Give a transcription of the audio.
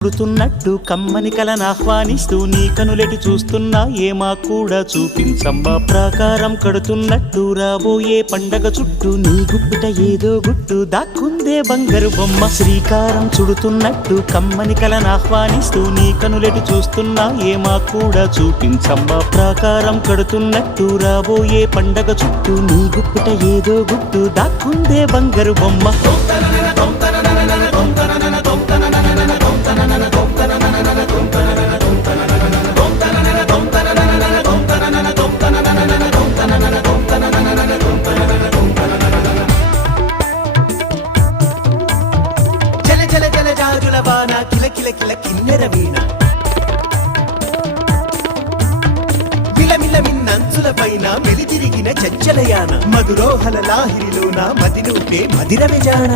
పుడుతున్నట్టు కమ్మని కలను ఆహ్వానిస్తూ నీ కనులెటి చూస్తున్నా ఏమా కూడా చూపించమ్మా ప్రాకారం కడుతున్నట్టు రాబోయే పండగ చుట్టూ నీ గుప్పిట ఏదో గుట్టు దాక్కుందే బంగారు బొమ్మ శ్రీకారం చుడుతున్నట్టు కమ్మని కలను ఆహ్వానిస్తూ నీ కనులెటి చూస్తున్నా ఏమా కూడా చూపించమ్మా ప్రాకారం కడుతున్నట్టు రాబోయే పండగ చుట్టూ నీ గుప్పిట ఏదో గుట్టు దాక్కుందే బంగారు బొమ్మ. కిల కిల కిల కిన్నెర వీణ విలమిల మిన్నంచుల పైన మెలితిరిగిన చంచలయాన మధురోహల లాహిరిలోన మదినూపే మదిర విజాన.